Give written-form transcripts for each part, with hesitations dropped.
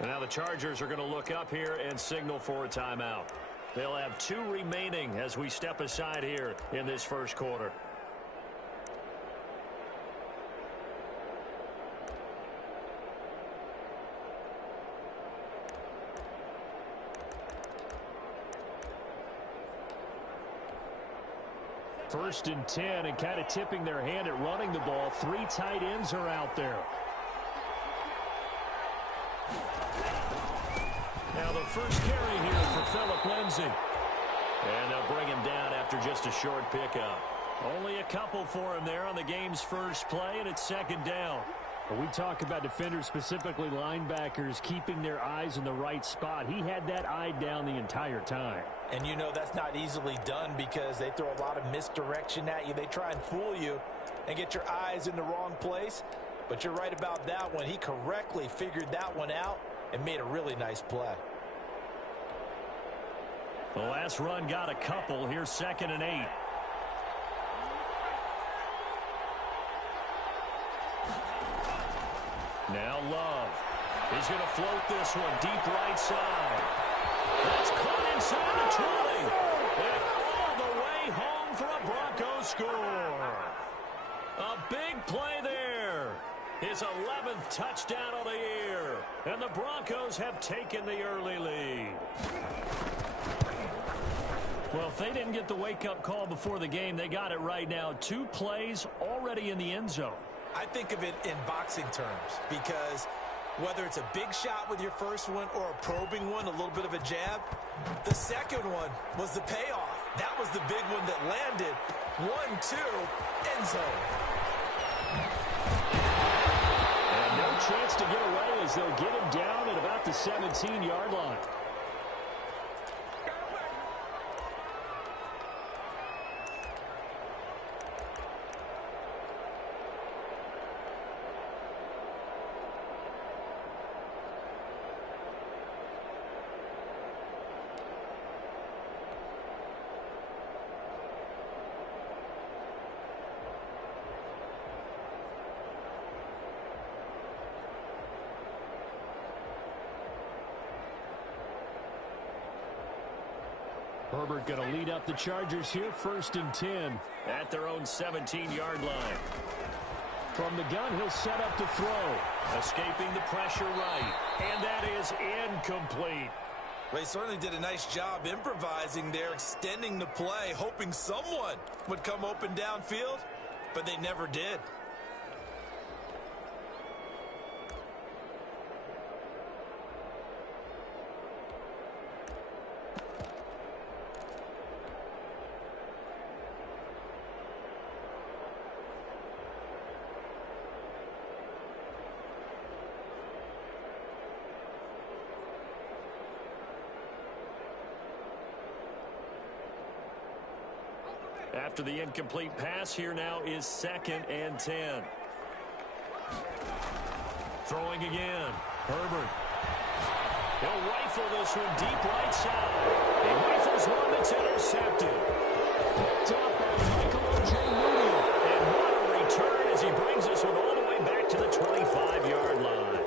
And now the Chargers are going to look up here and signal for a timeout. They'll have 2 remaining as we step aside here in this first quarter. First and 10, and kind of tipping their hand at running the ball. 3 tight ends are out there. Now the first carry here for Phillip Lindsay. And they'll bring him down after just a short pickup. Only a couple for him there on the game's first play, and it's second down. When we talk about defenders, specifically linebackers, keeping their eyes in the right spot, he had that eye down the entire time. And you know that's not easily done because they throw a lot of misdirection at you. They try and fool you and get your eyes in the wrong place. But you're right about that one. He correctly figured that one out and made a really nice play. The last run got a couple. Here's 2nd and 8. Now Love. He's going to float this one deep right side. That's caught inside the 20. And all the way home for a Broncos score. A big play there. His 11th touchdown of the year. And the Broncos have taken the early lead. Well, if they didn't get the wake-up call before the game, they got it right now. 2 plays already in the end zone. I think of it in boxing terms because whether it's a big shot with your first one or a probing one, a little bit of a jab, the second one was the payoff. That was the big one that landed. 1-2, end zone. And no chance to get away as they'll get him down at about the 17-yard line. Herbert going to lead up the Chargers here, 1st and 10 at their own 17-yard line. From the gun, he'll set up to throw. Escaping the pressure right. And that is incomplete. They certainly did a nice job improvising there, extending the play, hoping someone would come open downfield, but they never did. After the incomplete pass, here now is 2nd and 10. Throwing again. Herbert. He'll rifle this one deep right side. He rifles one that's intercepted. Picked up by Michael Ojemudia. And what a return as he brings this one all the way back to the 25-yard line.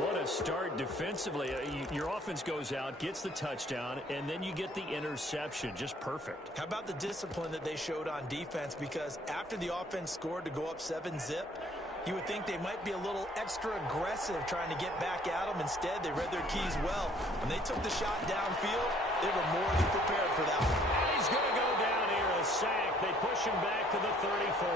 What a start defensively. Your offense goes out, gets the touchdown, and then you get the interception. Just perfect. How about the discipline that they showed on defense? Because after the offense scored to go up 7-zip, you would think they might be a little extra aggressive trying to get back at them. Instead, they read their keys well. When they took the shot downfield, they were more than prepared for that one. And he's going to go down here, a sack. They push him back to the 34.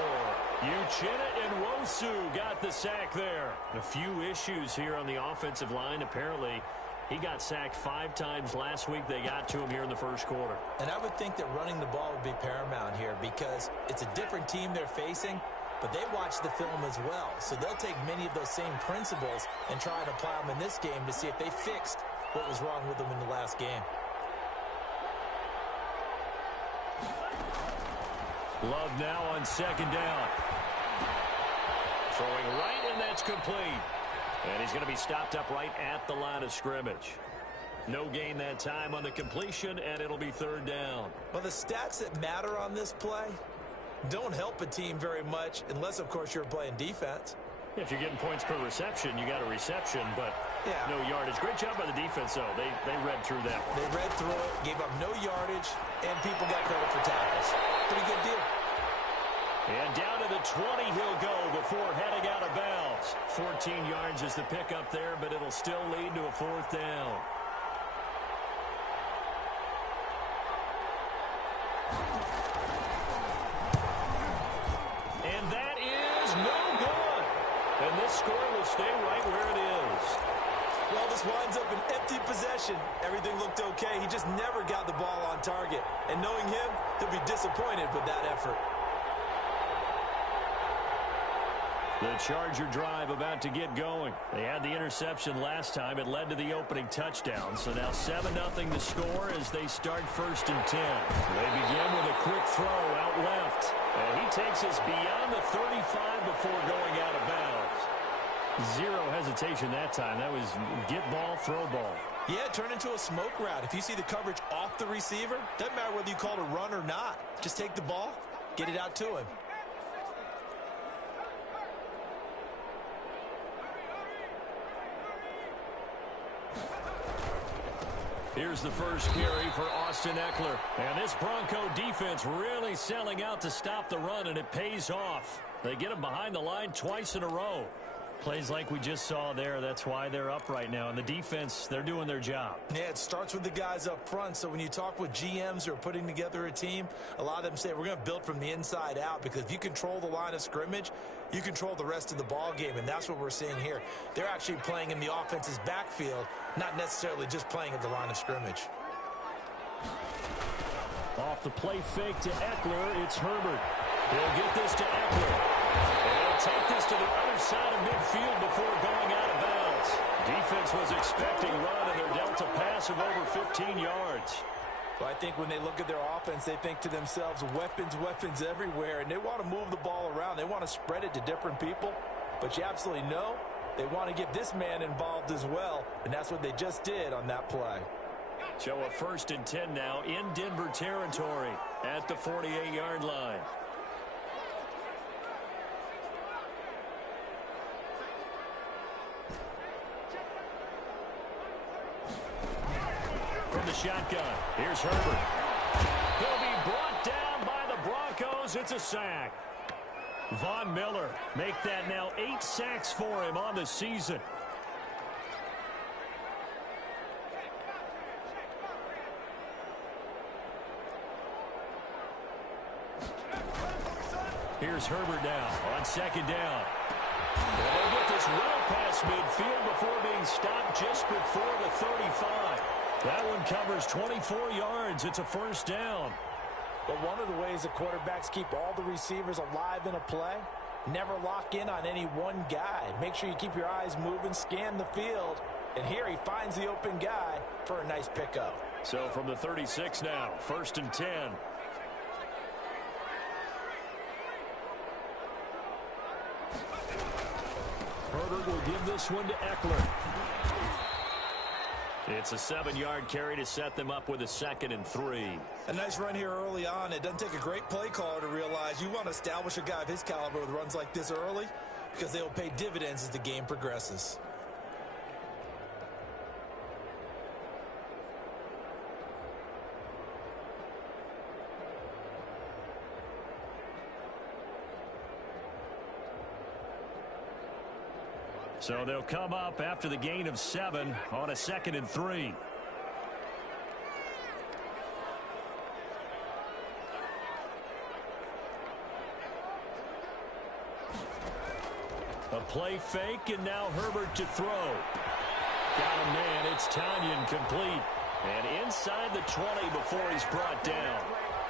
Uchenna and Nwosu got the sack there. A few issues here on the offensive line. Apparently, he got sacked 5 times last week. They got to him here in the first quarter. And I would think that running the ball would be paramount here because it's a different team they're facing, but they watch the film as well. So they'll take many of those same principles and try and apply them in this game to see if they fixed what was wrong with them in the last game. Love now on 2nd down. Throwing right, and that's complete. And he's going to be stopped up right at the line of scrimmage. No gain that time on the completion, and it'll be 3rd down. Well, the stats that matter on this play don't help a team very much unless, of course, you're playing defense. If you're getting points per reception, you got a reception, but Yeah. No yardage. Great job by the defense, though. They read through that one. They read through it, gave up no yardage, and people got credit for tackles. Pretty good deal. And down to the 20 he'll go before heading out of bounds. 14 yards is the pickup there, but it'll still lead to a 4th down. And that is no good. And this score will stay right where it is. Well, this winds up an empty possession. Everything looked okay. He just never got the ball on target. And knowing him, he'll be disappointed with that effort. The Charger drive about to get going. They had the interception last time. It led to the opening touchdown. So now 7-0 to score as they start 1st and 10. They begin with a quick throw out left. And he takes us beyond the 35 before going out of bounds. Zero hesitation that time. That was get ball, throw ball. Yeah, turn into a smoke route. If you see the coverage off the receiver, doesn't matter whether you call it a run or not. Just take the ball, get it out to him. Here's the first carry for Austin Eckler. And this Bronco defense really selling out to stop the run, and it pays off. They get him behind the line twice in a row. Plays like we just saw there. That's why they're up right now. And the defense, they're doing their job. Yeah, it starts with the guys up front. So when you talk with GMs who are putting together a team, a lot of them say we're going to build from the inside out, because if you control the line of scrimmage, you control the rest of the ball game, and that's what we're seeing here. They're actually playing in the offense's backfield, not necessarily just playing at the line of scrimmage. Off the play fake to Eckler, it's Herbert. He'll get this to Eckler. And he'll take this to the other side of midfield before going out of bounds. Defense was expecting run, and they're dealt a pass of over 15 yards. Well, I think when they look at their offense, they think to themselves, weapons, weapons everywhere, and they want to move the ball around. They want to spread it to different people, but you absolutely know they want to get this man involved as well, and that's what they just did on that play. So a 1st and 10 now in Denver territory at the 48-yard line. From the shotgun, here's Herbert. He'll be brought down by the Broncos. It's a sack. Von Miller make that now 8 sacks for him on the season. Here's Herbert now on 2nd down. And they'll get this well past midfield before being stopped just before the 35. That one covers 24 yards. It's a 1st down. But one of the ways the quarterbacks keep all the receivers alive in a play, never lock in on any one guy. Make sure you keep your eyes moving, scan the field. And here he finds the open guy for a nice pickup. So from the 36 now, 1st and 10. Herbert will give this one to Eckler. It's a 7-yard carry to set them up with a 2nd and 3. A nice run here early on. It doesn't take a great play caller to realize you want to establish a guy of his caliber with runs like this early, because they will pay dividends as the game progresses. So they'll come up after the gain of 7 on a 2nd and 3. A play fake, and now Herbert to throw. Got him, man. It's Tanyan complete. And inside the 20 before he's brought down.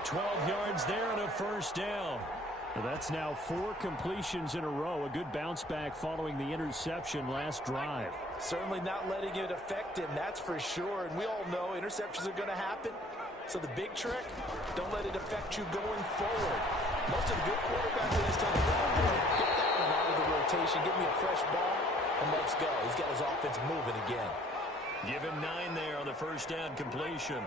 12 yards there and a 1st down. Well, that's now 4 completions in a row. A good bounce back following the interception last drive. Certainly not letting it affect him, that's for sure. And we all know interceptions are going to happen. So the big trick, don't let it affect you going forward. Most of the good quarterbacks in this time, get that one out of the rotation, give me a fresh ball, and let's go. He's got his offense moving again. Give him 9 there on the 1st down completion.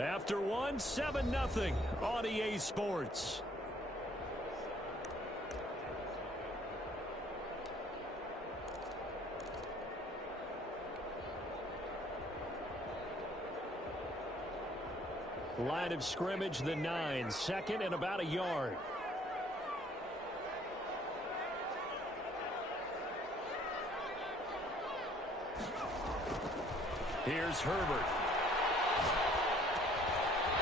After one, 7-0 on EA Sports. Line of scrimmage, the 9, second and about a yard. Here's Herbert.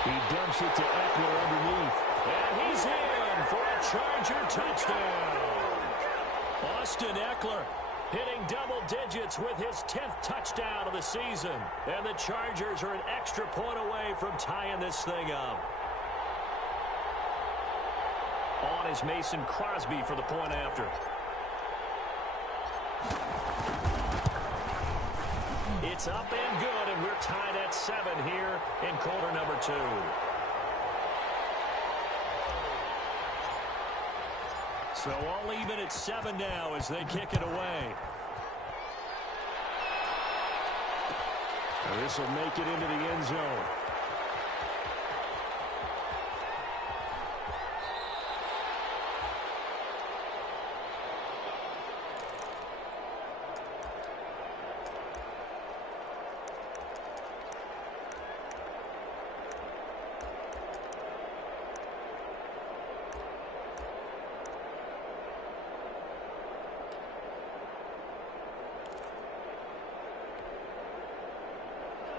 He dumps it to Eckler underneath. And he's in for a Charger touchdown. Austin Eckler hitting double digits with his 10th touchdown of the season. And the Chargers are an extra point away from tying this thing up. On is Mason Crosby for the point after. It's up and good, and we're tied at 7 here in quarter number 2. So all even at 7 now as they kick it away. This will make it into the end zone.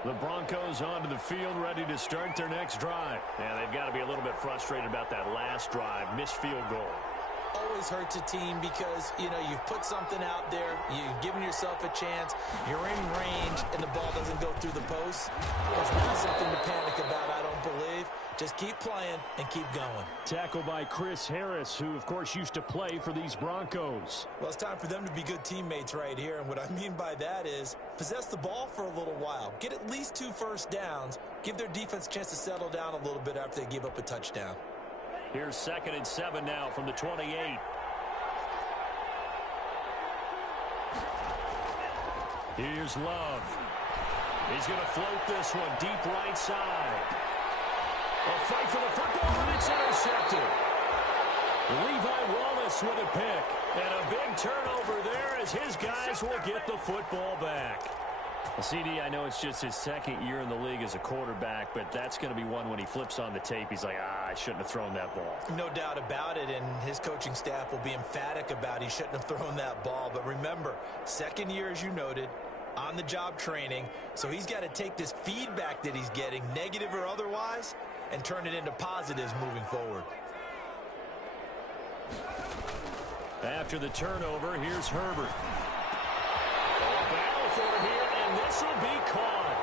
The Broncos onto the field, ready to start their next drive. Yeah, they've got to be a little bit frustrated about that last drive, missed field goal. Always hurts a team because, you've put something out there, you've given yourself a chance, you're in range, and the ball doesn't go through the post. It's not something to panic about, I don't believe. Just keep playing and keep going. Tackle by Chris Harris, who, of course, used to play for these Broncos. Well, it's time for them to be good teammates right here, and what I mean by that is possess the ball for a little while, get at least 2 first downs, give their defense a chance to settle down a little bit after they give up a touchdown. Here's 2nd and 7 now from the 28. Here's Love. He's going to float this one deep right side. A fight for the football, and it's intercepted. Levi Wallace with a pick. And a big turnover there as his guys will get the football back. Well, CD, I know it's just his 2nd year in the league as a quarterback, but that's going to be one when he flips on the tape. He's like, I shouldn't have thrown that ball. No doubt about it, and his coaching staff will be emphatic about he shouldn't have thrown that ball. But remember, 2nd year, as you noted, on-the-job training, so he's got to take this feedback that he's getting, negative or otherwise, and turn it into positives moving forward. After the turnover, here's Herbert. A battle for it here, and this will be caught.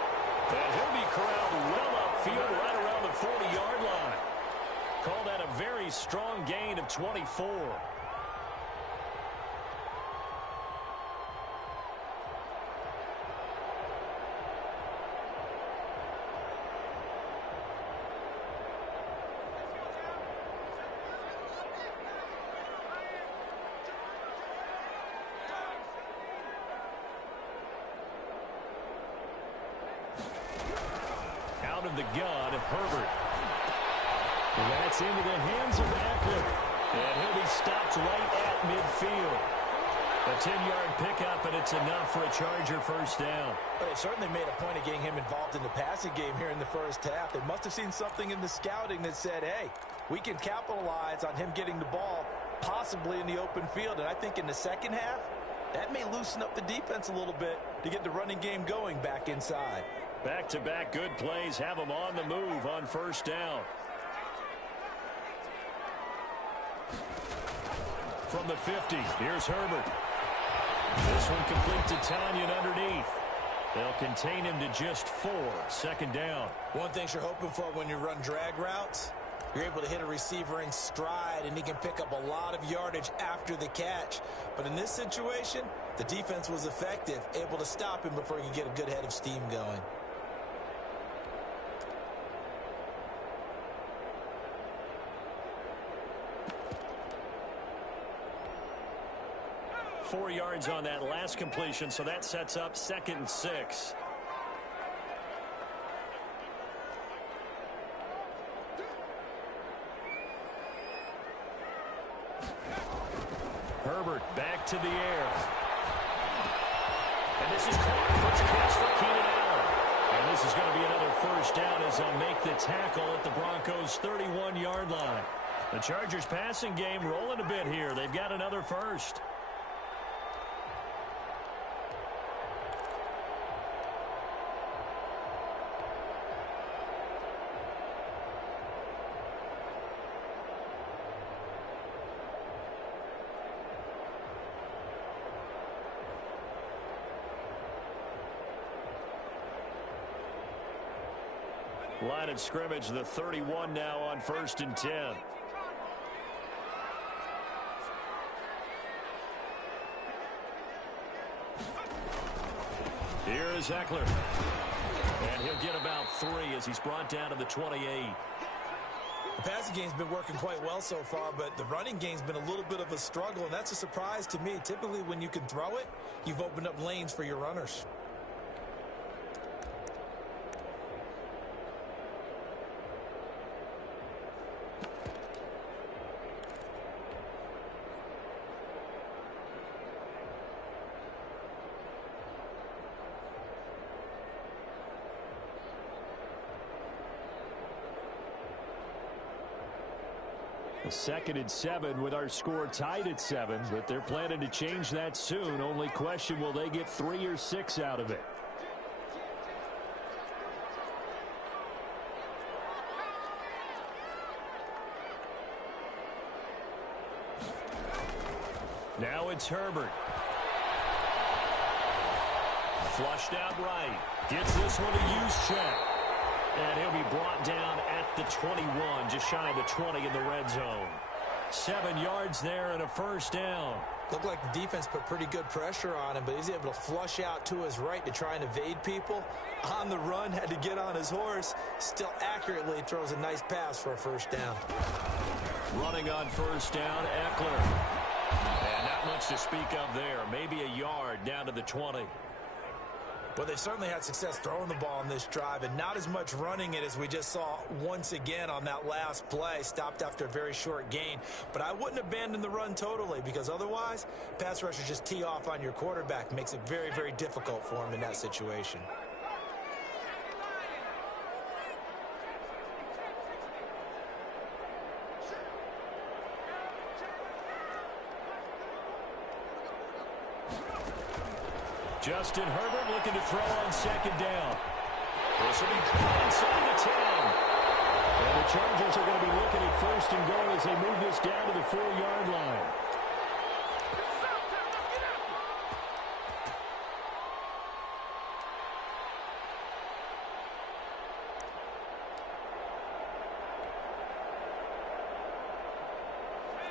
And he'll be corralled well upfield right around the 40-yard line. Call that a very strong gain of 24. Out of the gun, Herbert. And that's into the hands of Eckler. And he'll be stopped right at midfield. A 10-yard pickup, and it's enough for a Charger first down. But they certainly made a point of getting him involved in the passing game here in the first half. They must have seen something in the scouting that said, hey, we can capitalize on him getting the ball possibly in the open field. And I think in the second half, that may loosen up the defense a little bit to get the running game going back inside. Back-to-back good plays have them on the move on first down. From the 50, here's Herbert. This one complete to Tanyan underneath. They'll contain him to just 4. 2nd down. One thing you're hoping for when you run drag routes, you're able to hit a receiver in stride, and he can pick up a lot of yardage after the catch. But in this situation, the defense was effective, able to stop him before he could get a good head of steam going. Four yards on that last completion, so that sets up 2nd and 6. to the air. And this is caught. First catch for Keenan Allen. And this is going to be another first down as they'll make the tackle at the Broncos' 31-yard line. The Chargers passing game rolling a bit here. They've got another first. Line of scrimmage, the 31 now on 1st and 10. Here is Eckler. And he'll get about 3 as he's brought down to the 28. The passing game's been working quite well so far, but the running game's been a little bit of a struggle, and that's a surprise to me. Typically, when you can throw it, you've opened up lanes for your runners. A 2nd and 7 with our score tied at 7, but they're planning to change that soon. Only question, will they get 3 or 6 out of it? Now it's Herbert. Flushed out right. Gets this one to use check. And he'll be brought down at the 21, just shy of the 20 in the red zone. 7 yards there and a first down. Looked like the defense put pretty good pressure on him, but he's able to flush out to his right to try and evade people. On the run, had to get on his horse. Still accurately throws a nice pass for a first down. Running on first down, Eckler. And not much to speak of there. Maybe a yard down to the 20. Well, they certainly had success throwing the ball in this drive, and not as much running it as we just saw once again on that last play. Stopped after a very short gain. But I wouldn't abandon the run totally, because otherwise, pass rushers just tee off on your quarterback. Makes it very, very difficult for him in that situation. Justin Herbert looking to throw on 2nd down. This will be caught inside the 10. And the Chargers are going to be looking at 1st and goal as they move this down to the 4-yard line.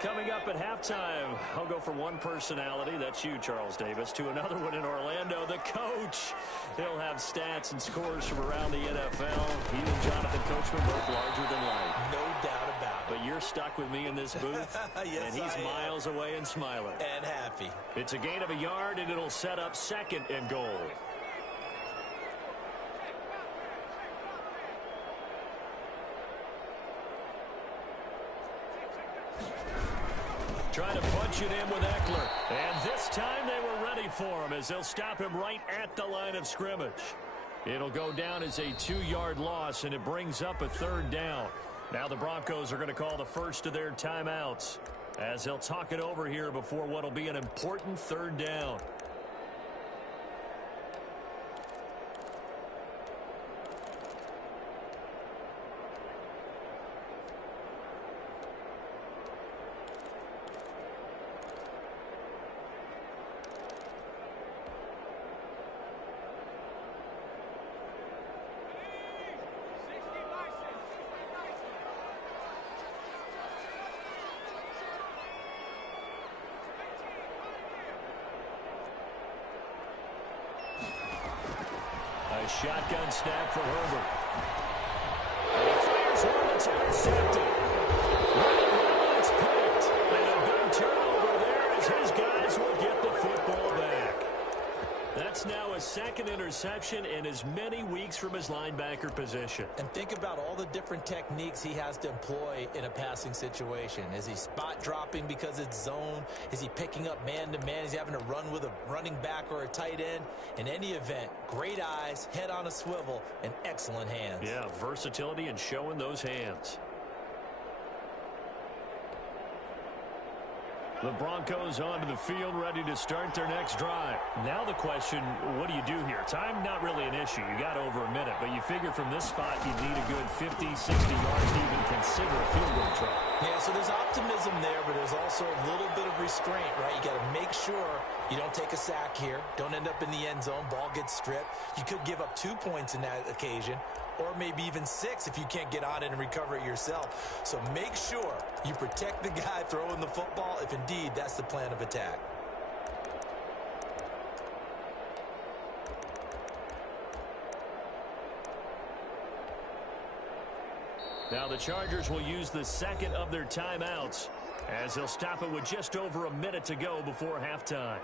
Coming up at halftime, I'll go from one personality, that's you, Charles Davis, to another one in Orlando, the coach. He'll have stats and scores from around the NFL. He and Jonathan Coachman both larger than life. No doubt about it. But you're stuck with me in this booth, yes, and he's miles away and smiling. And happy. It's a gain of a yard, and it'll set up 2nd and goal. Trying to punch it in with Eckler. And this time they were ready for him as they'll stop him right at the line of scrimmage. It'll go down as a 2-yard loss, and it brings up a 3rd down. Now the Broncos are going to call the first of their timeouts as they'll talk it over here before what will be an important 3rd down. A shotgun snap for Herbert. And he fires one that's intercepted. It's picked. And a big turnover there as his guys will get the football back. That's now a second interception in as many weeks from his linebacker position. And think about all the different techniques he has to employ in a passing situation. Is he spot dropping because it's zone? Is he picking up man-to-man? Is he having to run with a running back or a tight end? In any event, great eyes, head on a swivel, and excellent hands. Yeah, versatility and showing those hands. The Broncos onto the field, ready to start their next drive. Now the question, what do you do here? Time not really an issue. You got over a minute, but you figure from this spot you need a good 50, 60 yards to even consider a field goal try. Yeah, so there's optimism there, but there's also a little bit of restraint, right? You got to make sure you don't take a sack here. Don't end up in the end zone. Ball gets stripped. You could give up 2 points in that occasion, or maybe even 6 if you can't get on it and recover it yourself. So make sure you protect the guy throwing the football if indeed that's the plan of attack. Now the Chargers will use the second of their timeouts as they'll stop it with just over a minute to go before halftime.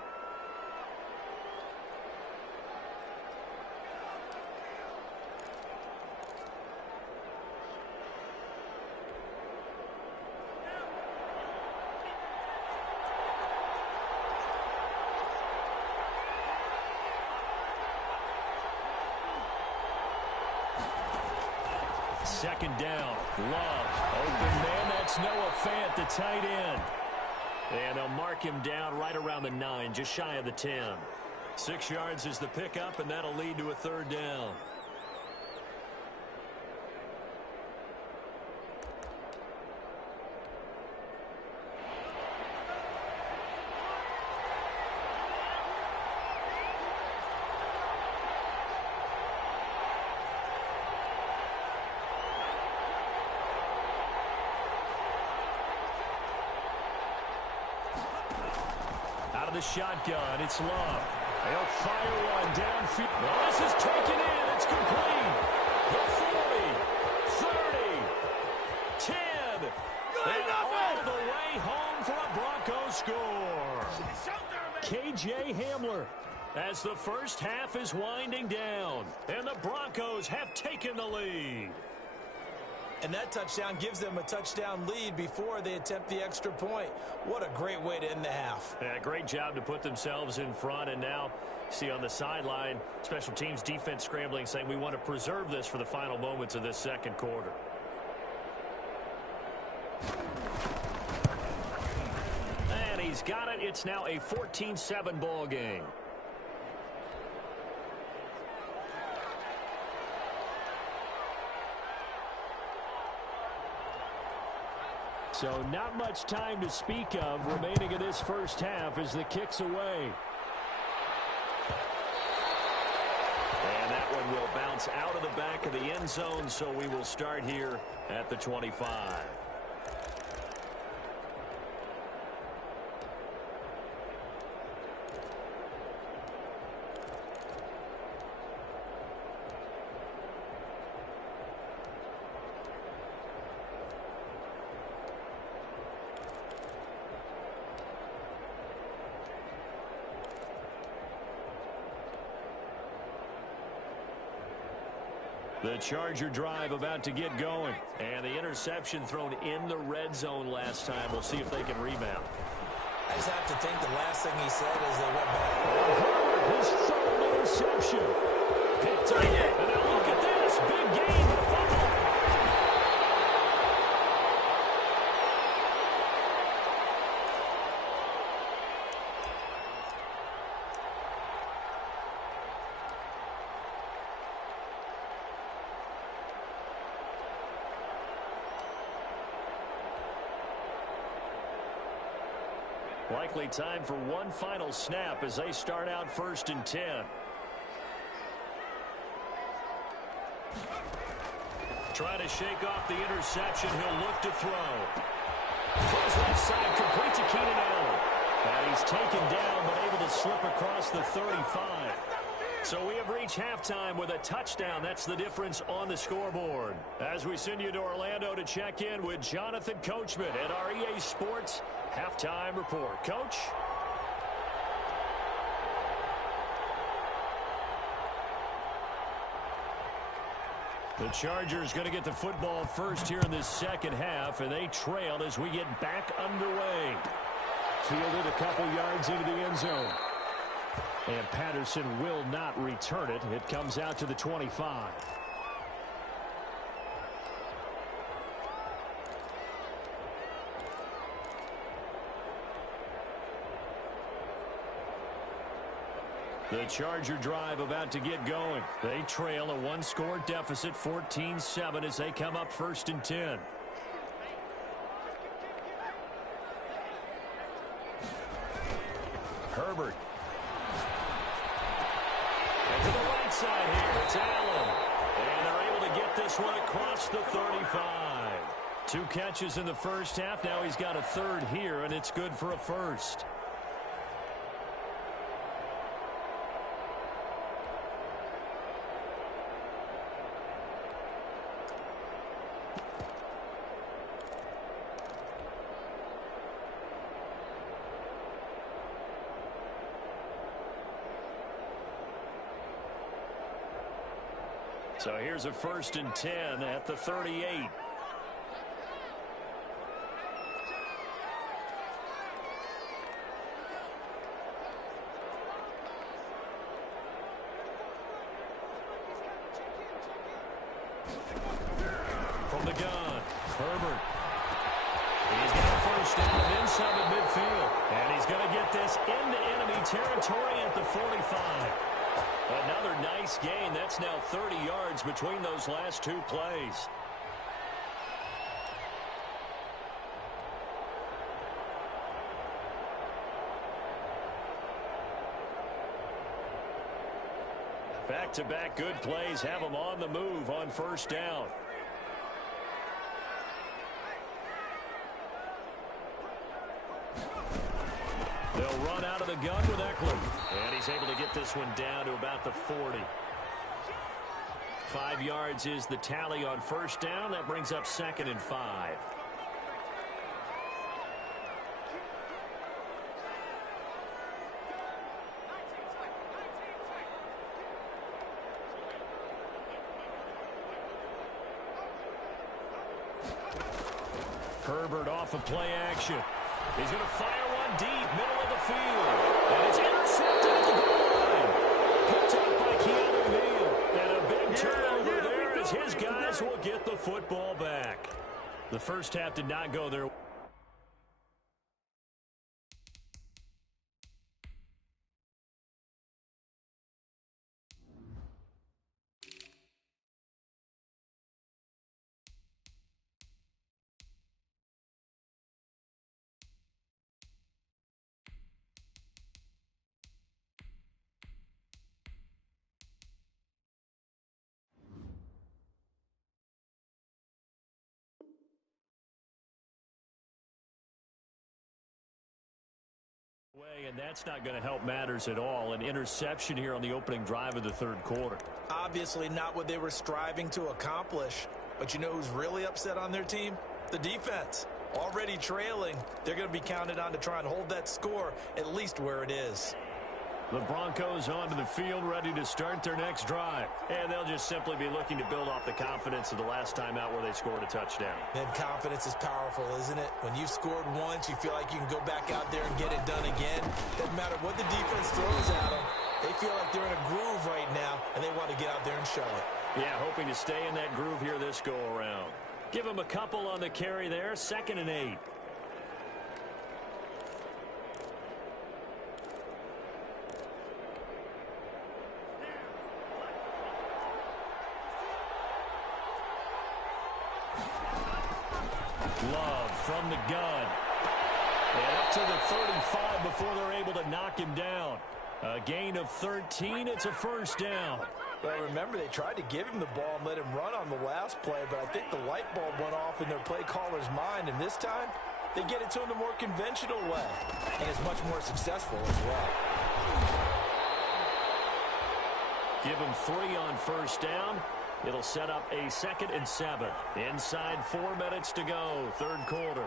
Second down. Love. Open man. That's Noah Fant, the tight end. And they'll mark him down right around the 9, just shy of the 10. 6 yards is the pickup, and that'll lead to a third down. The shotgun, it's Love. They'll fire one downfield. Well, this is taken in. It's complete. The 40, 30, 10. And all the way home for a Broncos score. KJ Hamler as the first half is winding down. And the Broncos have taken the lead. And that touchdown gives them a touchdown lead before they attempt the extra point. What a great way to end the half. Yeah, great job to put themselves in front. And now, see on the sideline, special teams defense scrambling, saying we want to preserve this for the final moments of this second quarter. And he's got it. It's now a 14-7 ball game. So not much time to speak of remaining in this first half as the kick's away. And that one will bounce out of the back of the end zone, so we will start here at the 25. The Charger drive about to get going. And the interception thrown in the red zone last time. We'll see if they can rebound. I just have to think the last thing he said is they went back. His third interception. Picked up. And now look at this. Big gain for the football. Likely time for one final snap as they start out 1st and 10. Trying to shake off the interception. He'll look to throw. Throws left side, complete to Keenan Allen. And he's taken down, but able to slip across the 35. So we have reached halftime with a touchdown. That's the difference on the scoreboard. As we send you to Orlando to check in with Jonathan Coachman at our EA Sports Halftime Report. Coach? The Chargers going to get the football first here in this second half, and they trail as we get back underway. Fielded a couple yards into the end zone. And Patterson will not return it. It comes out to the 25. The Charger drive about to get going. They trail a one-score deficit, 14-7, as they come up 1st and 10. Herbert. And to the right side here, it's Allen. And they're able to get this one across the 35. 2 catches in the first half. Now he's got a third here, and it's good for a first. So here's a 1st and 10 at the 38. From the gun, Herbert. He's got a first down inside the midfield. And he's going to get this into enemy territory at the 45. Another nice gain. That's now 30 yards between those last 2 plays. Back-to-back good plays have them on the move on 1st down. They'll run out of the gun with Eckler. And he's able to get this one down to about the 40. 5 yards is the tally on 1st down. That brings up 2nd and 5. Herbert off of play action. He's going to fire one deep, middle of the field. And it's intercepted at the goal line. Picked up by Keanu Neal. And a big turnover there as his guys will get the football back. The first half did not go their way. And that's not going to help matters at all. An interception here on the opening drive of the 3rd quarter. Obviously not what they were striving to accomplish. But you know who's really upset on their team? The defense. Already trailing. They're going to be counted on to try and hold that score at least where it is. The Broncos onto the field, ready to start their next drive. And they'll just simply be looking to build off the confidence of the last time out where they scored a touchdown. And confidence is powerful, isn't it? When you've scored once, you feel like you can go back out there and get it done again. Doesn't matter what the defense throws at them. They feel like they're in a groove right now, and they want to get out there and show it. Yeah, hoping to stay in that groove here this go-around. Give them a couple on the carry there, 2nd and 8. Love from the gun. And up to the 35 before they're able to knock him down. A gain of 13. It's a 1st down. Well, remember, they tried to give him the ball and let him run on the last play, but I think the light bulb went off in their play caller's mind, and this time they get it to him the more conventional way, and it's much more successful as well. Give him 3 on 1st down. It'll set up a 2nd and 7. Inside 4 minutes to go, 3rd quarter.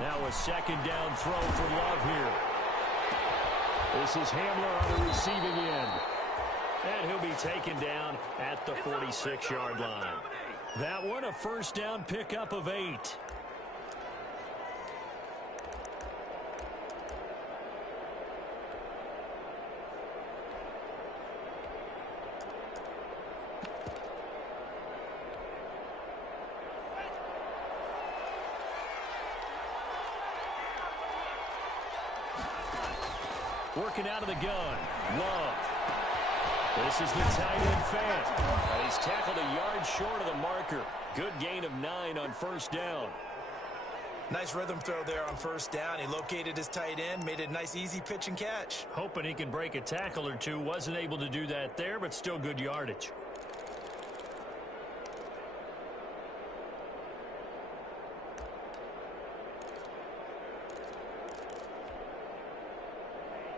Now a 2nd down throw for Love here. This is Hamler on the receiving end. And he'll be taken down at the 46-yard line. That one, a first down pickup of 8. Working out of the gun. Love. This is the tight end fan. And he's tackled a yard short of the marker. Good gain of 9 on first down. Nice rhythm throw there on first down. He located his tight end, made a nice easy pitch and catch. Hoping he can break a tackle or two. Wasn't able to do that there, but still good yardage.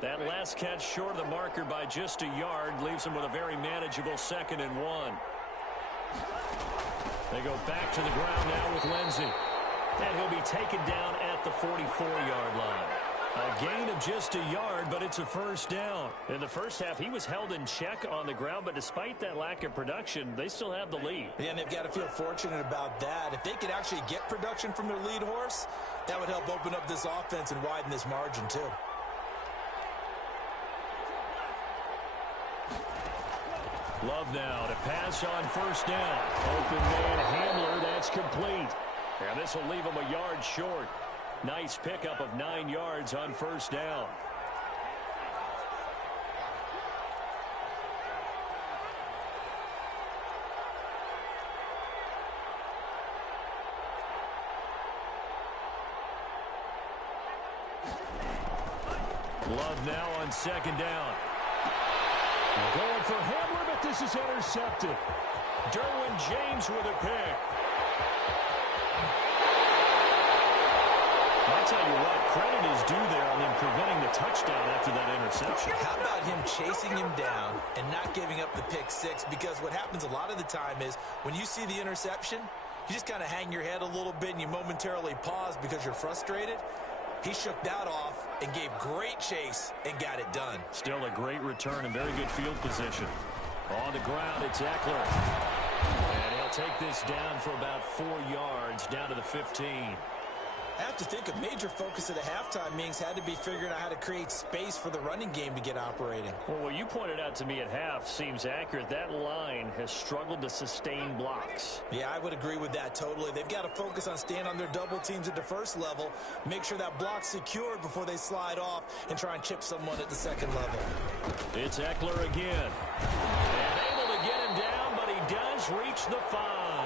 That last catch short of the marker by just a yard leaves him with a very manageable 2nd and 1. They go back to the ground now with Lindsey. And he'll be taken down at the 44-yard line. A gain of just a yard, but it's a first down. In the first half, he was held in check on the ground, but despite that lack of production, they still have the lead. Yeah, and they've got to feel fortunate about that. If they could actually get production from their lead horse, that would help open up this offense and widen this margin, too. Love now to pass on first down. Open man Hamler, that's complete. And this will leave him a yard short. Nice pickup of 9 yards on first down. Love now on 2nd down. Going for Hamler, but this is intercepted. Derwin James with a pick. I'll tell you what, credit is due there on him preventing the touchdown after that interception. How about him chasing him down and not giving up the pick 6? Because what happens a lot of the time is when you see the interception, you just kind of hang your head a little bit and you momentarily pause because you're frustrated. He shook that off and gave great chase and got it done. Still a great return and very good field position. On the ground, it's Eckler. And he'll take this down for about 4 yards, down to the 15. I have to think a major focus at the halftime means had to be figuring out how to create space for the running game to get operating. Well, what you pointed out to me at half seems accurate. That line has struggled to sustain blocks. Yeah, I would agree with that totally. They've got to focus on staying on their double teams at the first level, make sure that block's secured before they slide off and try and chip someone at the second level. It's Eckler again. And able to get him down, but he does reach the 5.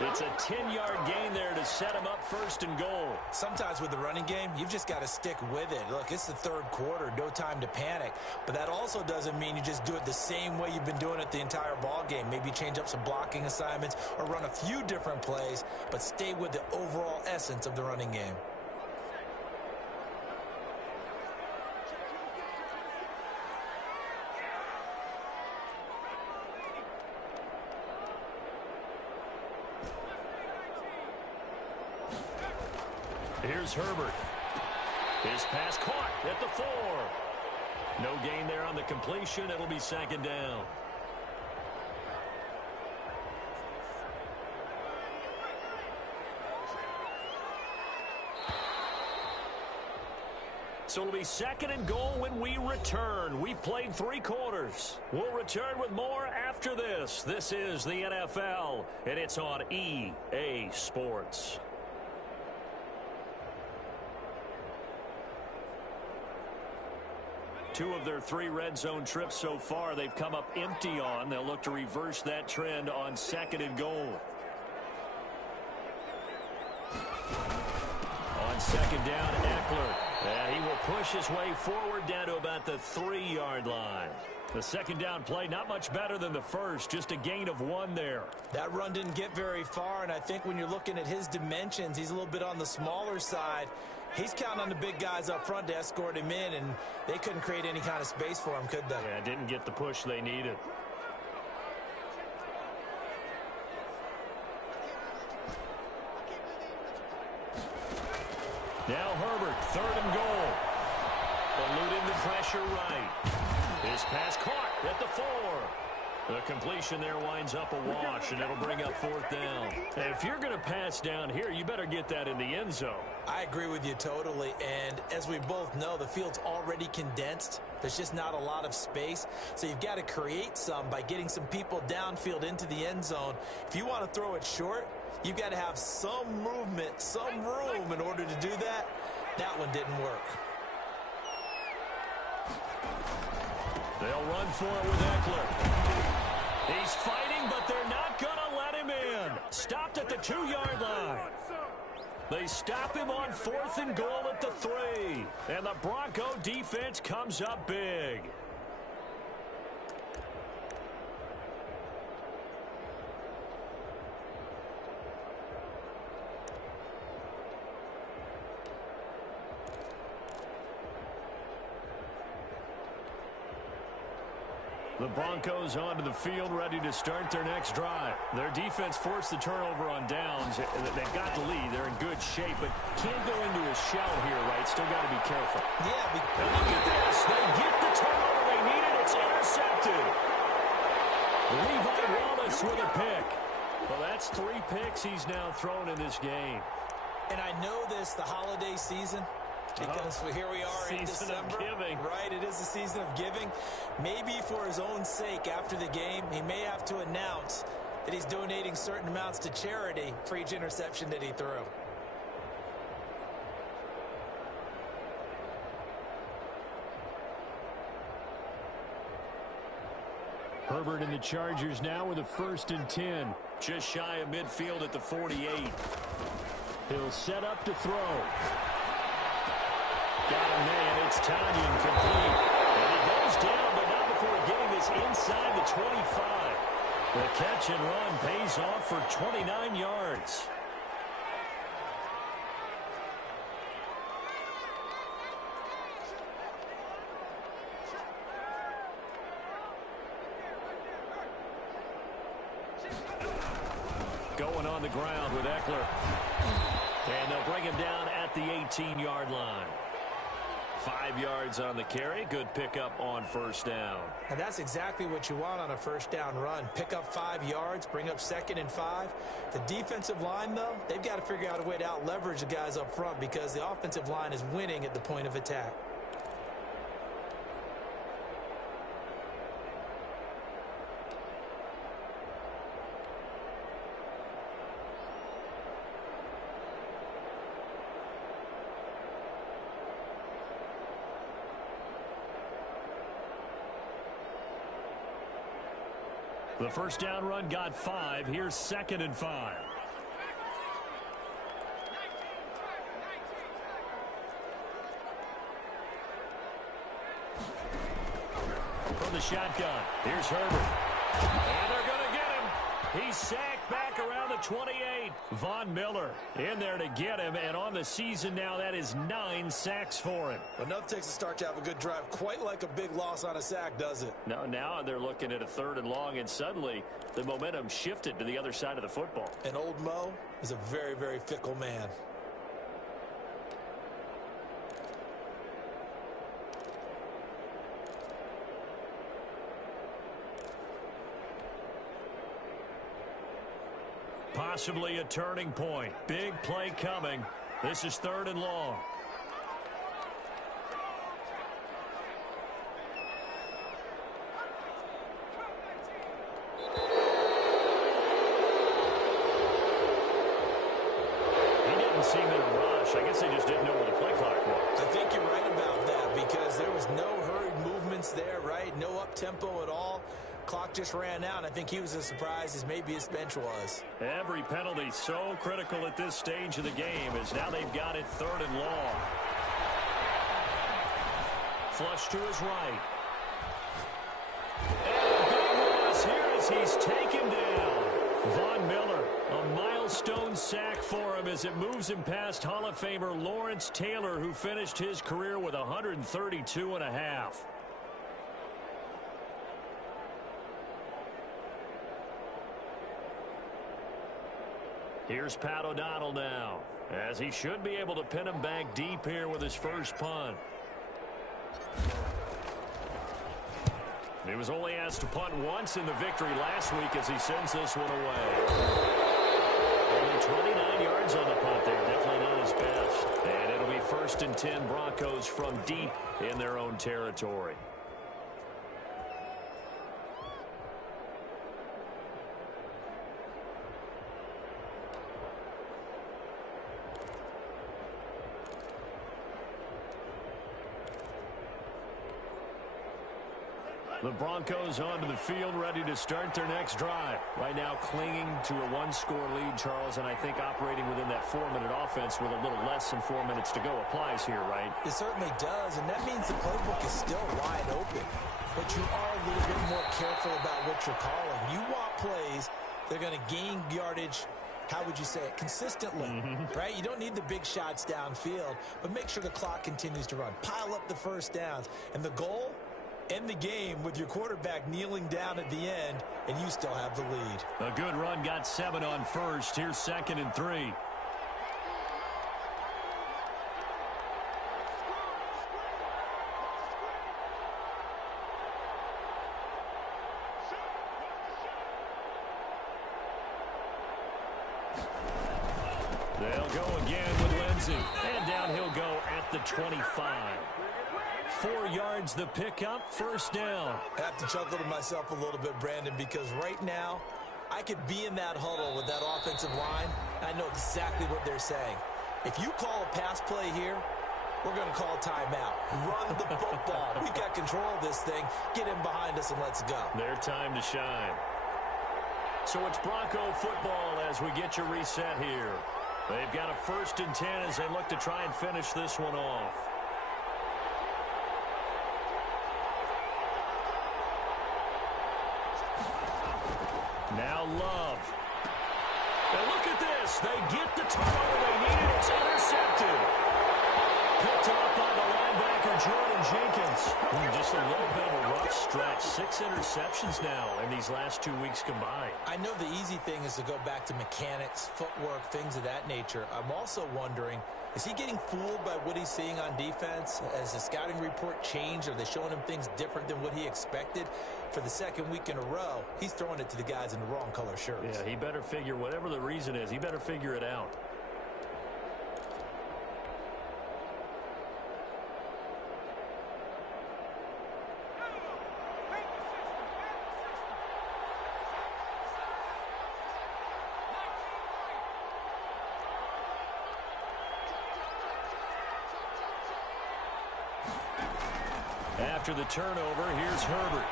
It's a 10-yard gain there to set him up 1st and goal. Sometimes with the running game, you've just got to stick with it. Look, it's the 3rd quarter, no time to panic. But that also doesn't mean you just do it the same way you've been doing it the entire ball game. Maybe change up some blocking assignments or run a few different plays, but stay with the overall essence of the running game. Here's Herbert. His pass caught at the 4. No gain there on the completion. It'll be 2nd down. So it'll be 2nd and goal when we return. We've played 3 quarters. We'll return with more after this. This is the NFL, and it's on EA Sports. Two of their 3 red zone trips so far, they've come up empty on. They'll look to reverse that trend on 2nd and goal. On 2nd down, Eckler. And he will push his way forward down to about the 3-yard line. The 2nd down play, not much better than the first, just a gain of 1 there. That run didn't get very far, and I think when you're looking at his dimensions, he's a little bit on the smaller side. He's counting on the big guys up front to escort him in, and they couldn't create any kind of space for him, could they? Yeah, didn't get the push they needed. Now Herbert, 3rd and goal. Eluding the pressure right. His pass caught at the 4. The completion there winds up a wash, and it'll bring up 4th down. And if you're going to pass down here, you better get that in the end zone. I agree with you totally, and as we both know, the field's already condensed. There's just not a lot of space, so you've got to create some by getting some people downfield into the end zone. If you want to throw it short, you've got to have some movement, some room in order to do that. That one didn't work. They'll run for it with Eckler. He's fighting, but they're not going to let him in. Stopped at the 2-yard line. They stop him on 4th and goal at the 3. And the Bronco defense comes up big. The Broncos onto the field, ready to start their next drive. Their defense forced the turnover on downs. They've got the lead. They're in good shape, but can't go into a shell here, right? Still got to be careful. Yeah. And look at this. They get the turnover they needed. It's intercepted. Levi Wallace with a pick. Well, that's 3 picks he's now thrown in this game. And I know this, the holiday season, because here we are in December. Season of giving. Right, it is the season of giving. Maybe for his own sake after the game, he may have to announce that he's donating certain amounts to charity for each interception that he threw. Herbert and the Chargers now with a 1st and 10. Just shy of midfield at the 48. He'll set up to throw. Got a man. It's Tanyan complete. And he goes down, but not before getting this inside the 25. The catch and run pays off for 29 yards. Going on the ground with Eckler. And they'll bring him down at the 18-yard line. 5 yards on the carry. Good pickup on 1st down. And that's exactly what you want on a 1st down run. Pick up 5 yards, bring up 2nd and 5. The defensive line, though, they've got to figure out a way to out-leverage the guys up front because the offensive line is winning at the point of attack. The 1st down run got 5. Here's 2nd and 5. From the shotgun, here's Herbert. And they're going to get him. He's sacked back around the 28. Von Miller in there to get him. And on the season now, that is 9 sacks for him. Enough takes a start to have a good drive. Quite like a big loss on a sack, does it? No, now they're looking at a 3rd and long, and suddenly the momentum shifted to the other side of the football. And old Mo is a very, very fickle man. Possibly a turning point. Big play coming. This is 3rd and long. He didn't seem in a rush. I guess they just didn't know where the play clock was. I think you're right about that because there was no hurried movements there, right? No up-tempo at all. Clock just ran out. I think he was as surprised as maybe his bench was. Every penalty so critical at this stage of the game as now they've got it 3rd and long. Flush to his right. And a big loss here as he's taken down. Von Miller, a milestone sack for him as it moves him past Hall of Famer Lawrence Taylor, who finished his career with 132.5. Here's Pat O'Donnell now, as he should be able to pin him back deep here with his first punt. He was only asked to punt once in the victory last week as he sends this one away. Only 29 yards on the punt there. Definitely not his best. And it'll be 1st and 10 Broncos from deep in their own territory. The Broncos onto the field, ready to start their next drive. Right now clinging to a 1-score lead, Charles, and I think operating within that 4-minute offense with a little less than 4 minutes to go applies here, right? It certainly does, and that means the playbook is still wide open. But you are a little bit more careful about what you're calling. You want plays that are going to gain yardage, how would you say it, consistently, right? You don't need the big shots downfield, but make sure the clock continues to run. Pile up the first downs, and the goal, end the game with your quarterback kneeling down at the end, and you still have the lead. A good run, got 7 on first. Here's 2nd and 3. They'll go again with Lindsey. And down he'll go at the 25. 4 yards the pickup, 1st down. I have to chuckle to myself a little bit, Brandon, because right now I could be in that huddle with that offensive line. I know exactly what they're saying. If you call a pass play here, we're going to call a timeout. Run the football. We've got control of this thing. Get in behind us and let's go. Their time to shine. So it's Bronco football as we get you reset here. They've got a 1st and 10 as they look to try and finish this one off. Now Love. And look at this. They get the turnover they needed. It's intercepted. Picked off by the linebacker, Jordan Jenkins. Just a little bit of a rough stretch. 6 interceptions now in these last 2 weeks combined. I know the easy thing is to go back to mechanics, footwork, things of that nature. I'm also wondering, is he getting fooled by what he's seeing on defense? Has the scouting report changed? Are they showing him things different than what he expected? For the 2nd week in a row, he's throwing it to the guys in the wrong color shirts. Yeah, he better figure, whatever the reason is, he better figure it out. After the turnover, here's Herbert.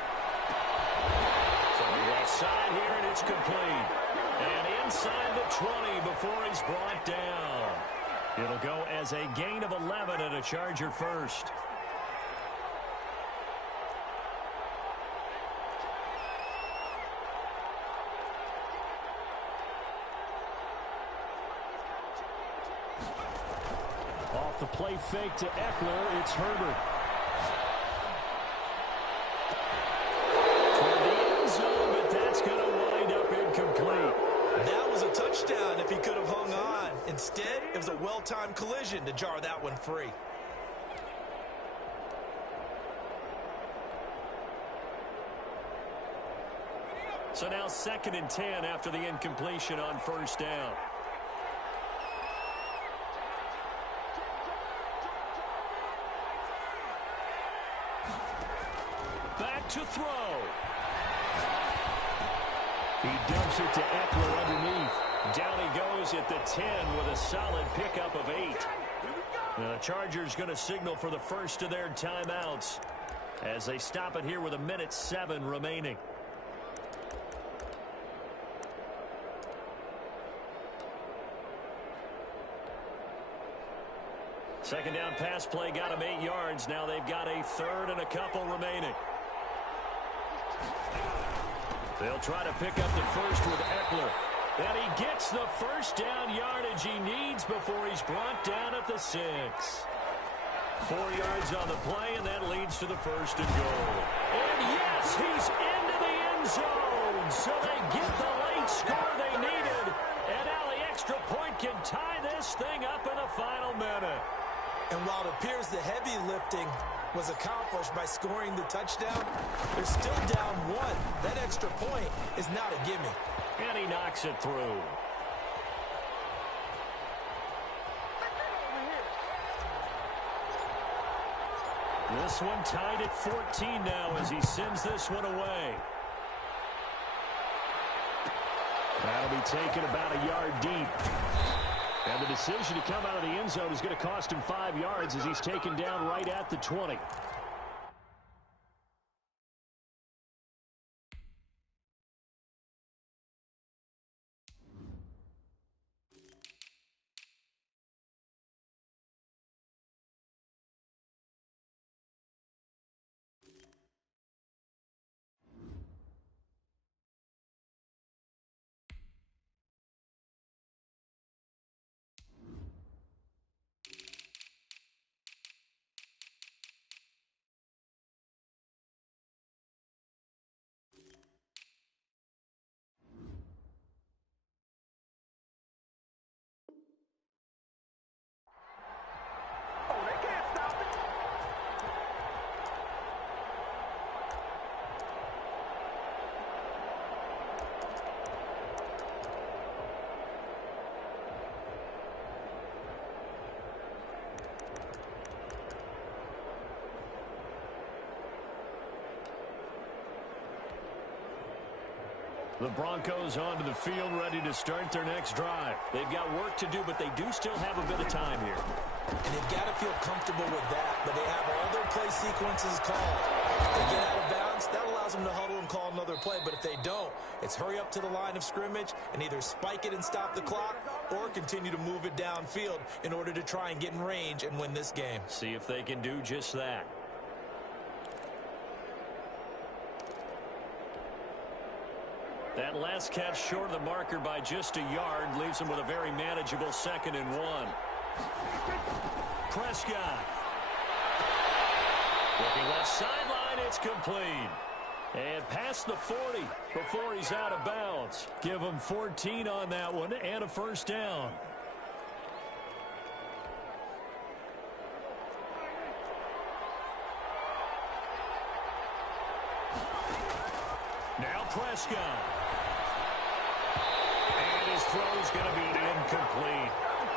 From the left side here, and it's complete. And inside the 20 before he's brought down. It'll go as a gain of 11 and a Charger first. Off the play fake to Eckler, it's Herbert. Touchdown if he could have hung on. Instead, it was a well-timed collision to jar that one free. So now 2nd and 10 after the incompletion on 1st down. Back to throw. He dumps it to Eckler underneath. Down he goes at the 10 with a solid pickup of 8. Now the Chargers going to signal for the first of their timeouts as they stop it here with 1:07 remaining. Second down pass play got him 8 yards. Now they've got a 3rd and a couple remaining. They'll try to pick up the first with Eckler. And he gets the first down yardage he needs before he's brought down at the 6. 4 yards on the play, and that leads to the 1st and goal. And yes, he's into the end zone. So they get the late score they needed. And now the extra point can tie this thing up in the final minute. And while it appears the heavy lifting was accomplished by scoring the touchdown. They're still down one. That extra point is not a gimme. And he knocks it through. This one tied at 14 now as he sends this one away. That'll be taken about a yard deep. And the decision to come out of the end zone is going to cost him 5 yards as he's taken down right at the 20. The Broncos onto the field, ready to start their next drive. They've got work to do, but they do still have a bit of time here. And they've got to feel comfortable with that, but they have all their play sequences called. If they get out of bounds, that allows them to huddle and call another play, but if they don't, it's hurry up to the line of scrimmage and either spike it and stop the clock or continue to move it downfield in order to try and get in range and win this game. See if they can do just that. That last catch short of the marker by just a yard leaves him with a very manageable 2nd and 1. Prescott. Looking left sideline, it's complete. And past the 40 before he's out of bounds. Give him 14 on that one and a first down. Now Prescott. And his throw's going to be incomplete.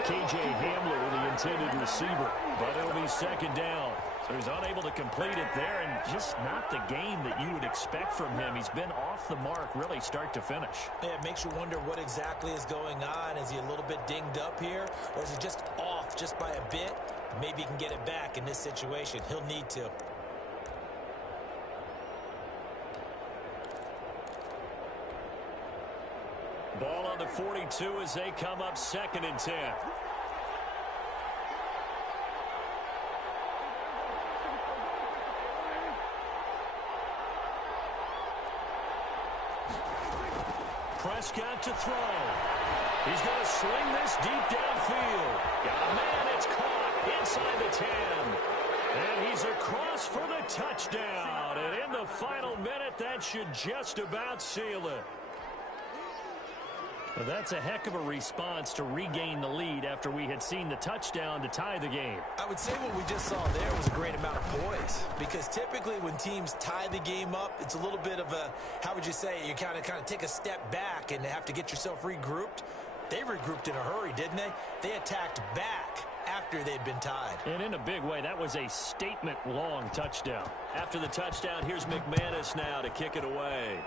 K.J. Hamler, the intended receiver, but it'll be 2nd down. So he's unable to complete it there, and just not the game that you would expect from him. He's been off the mark really start to finish. Yeah, it makes you wonder what exactly is going on. Is he a little bit dinged up here, or is he just off just by a bit? Maybe he can get it back in this situation. He'll need to. Ball on the 42 as they come up 2nd and 10. Prescott to throw. He's going to sling this deep downfield. Got a man, it's caught inside the 10. And he's across for the touchdown. And in the final minute, that should just about seal it. Well, that's a heck of a response to regain the lead after we had seen the touchdown to tie the game. I would say what we just saw there was a great amount of poise, because typically when teams tie the game up, it's a little bit of a, how would you say, you kind of take a step back and have to get yourself regrouped. They regrouped in a hurry, didn't they? They attacked back after they'd been tied. And in a big way, that was a statement-long touchdown. After the touchdown, here's McManus now to kick it away.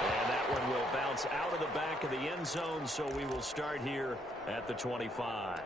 And that one will bounce out of the back of the end zone, so we will start here at the 25.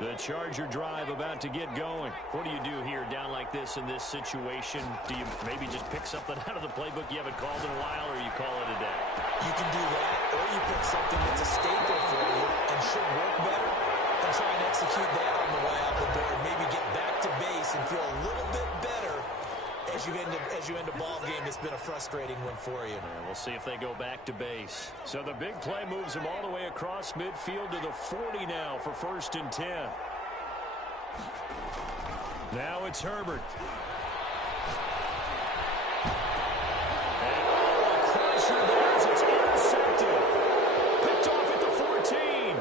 The Charger drive about to get going. What do you do here down like this in this situation? Do you maybe just pick something out of the playbook you haven't called in a while, or you call it a day? You can do that, or you pick something that's a staple for you and should work better and try and execute that on the way out the door and maybe get back to base and feel a little bit better as as you end a ball game, it's been a frustrating one for you. And we'll see if they go back to base. So the big play moves them all the way across midfield to the 40 now for 1st and 10. Now it's Herbert. And a crusher there as it's intercepted. Picked off at the 14.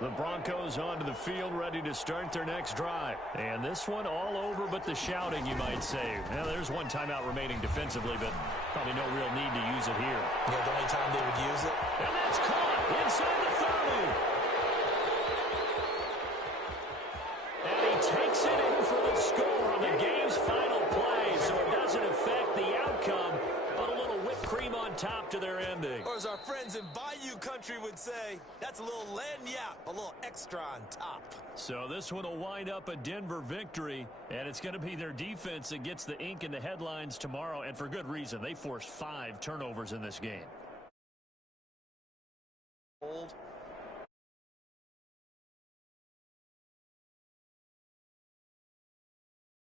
The Broncos onto the field, ready to start their next drive. And this one all over but the shouting, you might say. Now, there's one timeout remaining defensively, but probably no real need to use it here. Yeah, the only time they would use it. And that's caught inside the 30. And he takes it in for the score on the game's final play, so it doesn't affect the outcome, but a little whipped cream on top to their ending. Or as our friends in Bayou Country would say, that's a little lagniappe, a little extra on top. So this one will wind up a Denver victory, and it's going to be their defense that gets the ink in the headlines tomorrow, and for good reason. They forced 5 turnovers in this game.